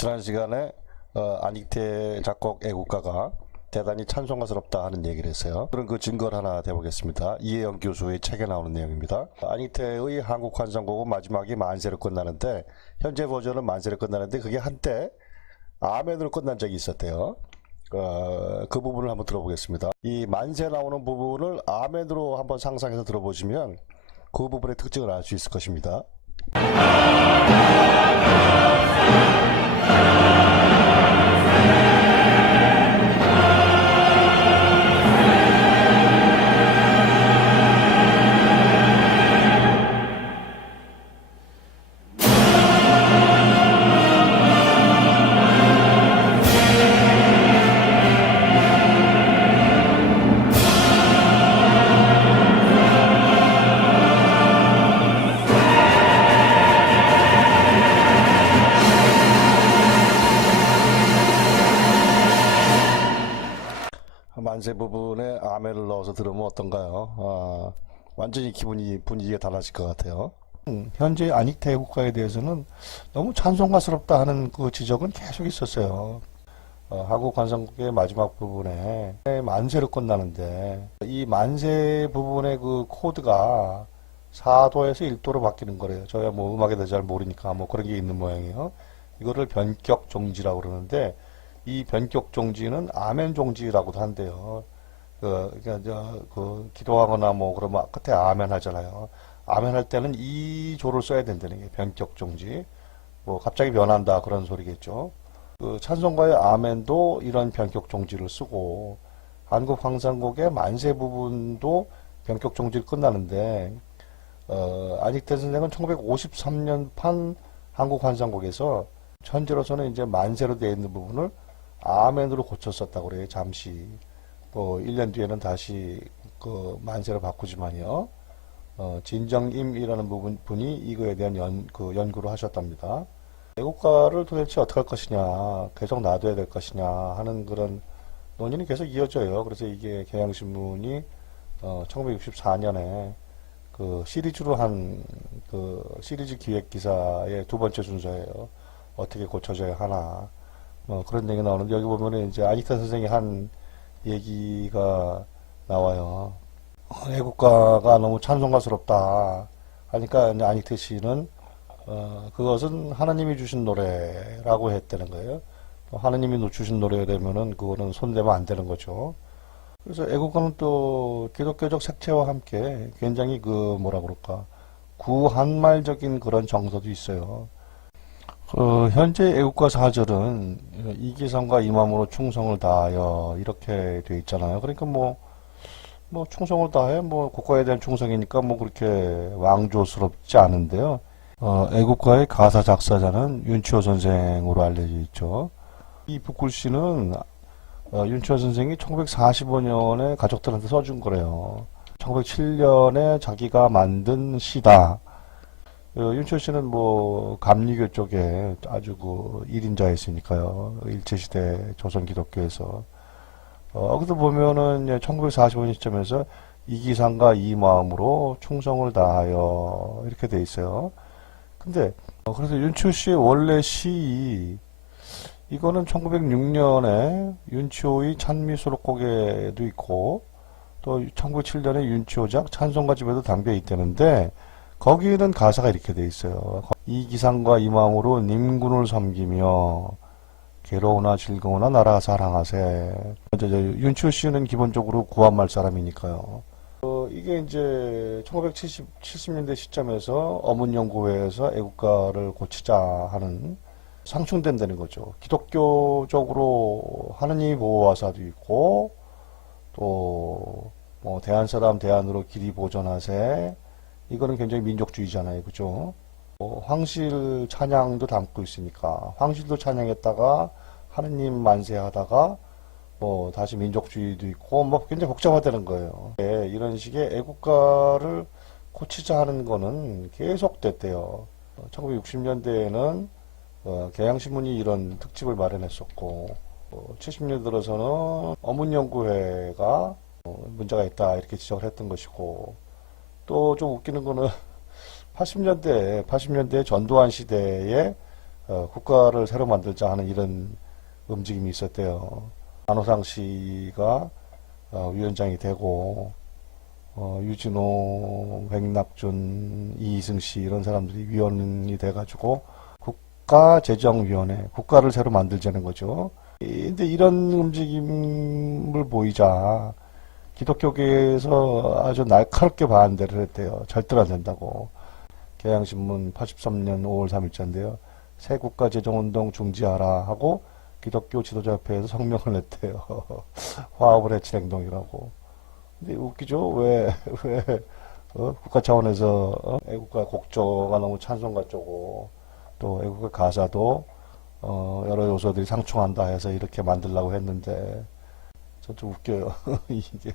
지난 시간에 어, 안익태 작곡 애국가가 대단히 찬송가스럽다 하는 얘기를 했어요. 그런 그 증거를 하나 대보겠습니다. 이혜영 교수의 책에 나오는 내용입니다. 안익태의 한국 환상곡은 마지막이 만세로 끝나는데 현재 버전은 만세로 끝나는데 그게 한때 아멘으로 끝난 적이 있었대요. 어, 그 부분을 한번 들어보겠습니다. 이 만세 나오는 부분을 아멘으로 한번 상상해서 들어보시면 그 부분의 특징을 알 수 있을 것입니다. 만세 부분에 아멘을 넣어서 들으면 어떤가요? 아, 완전히 기분이 분위기가 달라질 것 같아요. 음, 현재 안익태 국가에 대해서는 너무 찬송가스럽다 하는 그 지적은 계속 있었어요. 어, 한국 관상국의 마지막 부분에 만세로 끝나는데 이 만세 부분의 그 코드가 4도에서 1도로 바뀌는 거래요. 저야 뭐 음악에 대해서 잘 모르니까 뭐 그런 게 있는 모양이에요. 이거를 변격 종지라고 그러는데 이 변격 종지는 아멘 종지라고도 한대요. 그, 그러니까 저, 그 기도하거나 뭐 그러면 끝에 아멘 하잖아요. 아멘 할 때는 이 조를 써야 된다는 게 변격 종지. 뭐 갑자기 변한다 그런 소리겠죠. 그 찬송가의 아멘도 이런 변격 종지를 쓰고 한국 황상곡의 만세 부분도 변격 종지를 끝나는데 어, 안익태 선생은 1953년 판 한국 환상곡에서 현재로서는 이제 만세로 되어 있는 부분을 아멘으로 고쳤었다고 그래요. 잠시. 뭐 1년 뒤에는 다시 그 만세로 바꾸지만요. 어, 진정임이라는 부분 분이 이거에 대한 연, 그 연구를 하셨답니다. 애국가를 도대체 어떻게 할 것이냐, 계속 놔둬야 될 것이냐 하는 그런 논의는 계속 이어져요. 그래서 이게 경향신문이 어, 1964년에 그 시리즈로 한 그 시리즈 기획 기사의 두 번째 순서예요. 어떻게 고쳐져야 하나. 뭐 그런 얘기 나오는데 여기 보면은 이제 아니타 선생이 한 얘기가 나와요. 어, 애국가가 너무 찬송가스럽다. 하니까 아니타 씨는 어, 그것은 하나님이 주신 노래라고 했다는 거예요. 또 하나님이 주신 노래라면은 그거는 손대면 안 되는 거죠. 그래서 애국가는 또 기독교적 색채와 함께 굉장히 그 뭐라 그럴까 구한말적인 그런 정서도 있어요. 그 현재 애국가 사절은 이기성과 이맘으로 충성을 다하여 이렇게 돼 있잖아요. 그러니까 뭐, 뭐 충성을 다해 뭐 국가에 대한 충성이니까 뭐 그렇게 왕조스럽지 않은데요. 어, 애국가의 가사 작사자는 윤치호 선생으로 알려져 있죠. 이 북글씨는 어, 윤치호 선생이 1945년에 가족들한테 써준 거래요. 1907년에 자기가 만든 시다. 어, 윤철 씨는 뭐 감리교 쪽에 아주 그 일인자였으니까요. 일제시대 조선 기독교에서. 어, 거기서 보면은 1945년 시점에서 이기상과 이 마음으로 충성을 다하여 이렇게 돼 있어요. 근데 어, 그래서 윤치호 씨의 원래 시 이거는 1906년에 윤치호의 찬미 수록곡에도 있고 또 1907년에 윤치호작 찬송가 집에도 담겨 있다는데 거기는 가사가 이렇게 돼 있어요. 이 기상과 이 마음으로 님군을 섬기며 괴로우나 즐거우나 나라 사랑하세. 윤치호 씨는 기본적으로 구한말 사람이니까요. 어, 이게 이제 1970년대 시점에서 어문연구회에서 애국가를 고치자 하는 상충된다는 거죠. 기독교적으로 하느님이 보호하사도 있고 또 뭐 대한 사람 대안으로 길이 보존하세 이거는 굉장히 민족주의잖아요. 그죠? 어, 황실 찬양도 담고 있으니까 황실도 찬양했다가 하느님 만세 하다가 뭐 다시 민족주의도 있고 뭐 굉장히 복잡하다는 거예요. 네, 이런 식의 애국가를 고치자 하는 거는 계속 됐대요. 1960년대에는 어, 경향신문이 이런 특집을 마련했었고 어, 70년 들어서는 어문연구회가 어, 문제가 있다 이렇게 지적을 했던 것이고 또 좀 웃기는 거는 80년대 80년대 전두환 시대에 어, 국가를 새로 만들자 하는 이런 움직임이 있었대요. 안호상 씨가 어, 위원장이 되고 어, 유진호, 백낙준, 이희승 씨 이런 사람들이 위원이 돼가지고 국가재정위원회, 국가를 새로 만들자는 거죠. 이- 근데 이런 움직임을 보이자 기독교계에서 아주 날카롭게 반대를 했대요. 절대로 안 된다고. 경향신문 83년 5월 3일자인데요. 새 국가 재정운동 중지하라 하고 기독교 지도자협회에서 성명을 냈대요. 화합을 해칠 행동이라고. 근데 웃기죠? 왜, 왜, 어? 국가 차원에서, 어? 애국가 곡조가 너무 찬송가 쪽고, 또 애국가 가사도, 어, 여러 요소들이 상충한다 해서 이렇게 만들려고 했는데, 저 좀 웃겨요. 이게,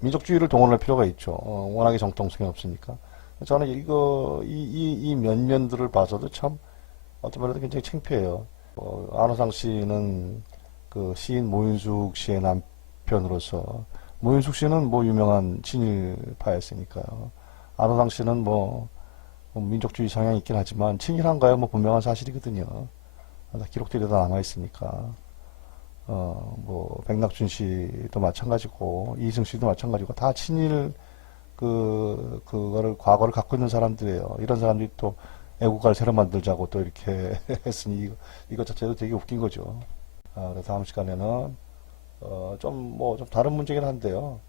민족주의를 동원할 필요가 있죠. 어, 워낙에 정통성이 없으니까. 저는 이거, 이, 이, 이 면면들을 봐서도 참, 어떤 면에서 굉장히 창피해요. 어, 안호상 씨는 그 시인 모윤숙 씨의 남편으로서 모윤숙 씨는 뭐 유명한 친일파였으니까요. 안호상 씨는 뭐, 뭐 민족주의 성향이 있긴 하지만 친일한가요? 뭐 분명한 사실이거든요. 다 기록들이 다 남아 있으니까. 어, 뭐 백낙준 씨도 마찬가지고 이승 씨도 마찬가지고 다 친일 그 그거를 과거를 갖고 있는 사람들이에요. 이런 사람들이 또 애국가를 새로 만들자고 또 이렇게 했으니 이거, 이것 자체도 되게 웃긴 거죠. 아, 그래서 다음 시간에는 어, 좀 뭐 좀 다른 문제긴 한데요.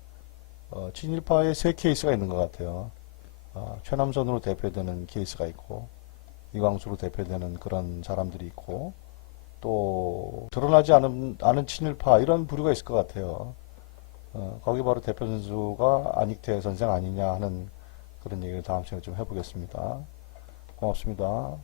어, 친일파의 세 케이스가 있는 것 같아요. 어, 최남선으로 대표되는 케이스가 있고 이광수로 대표되는 그런 사람들이 있고 또 드러나지 않은, 않은 친일파 이런 부류가 있을 것 같아요. 어, 거기 바로 대표 선수가 안익태 선생 아니냐 하는 그런 얘기를 다음 시간에 좀 해보겠습니다. 고맙습니다.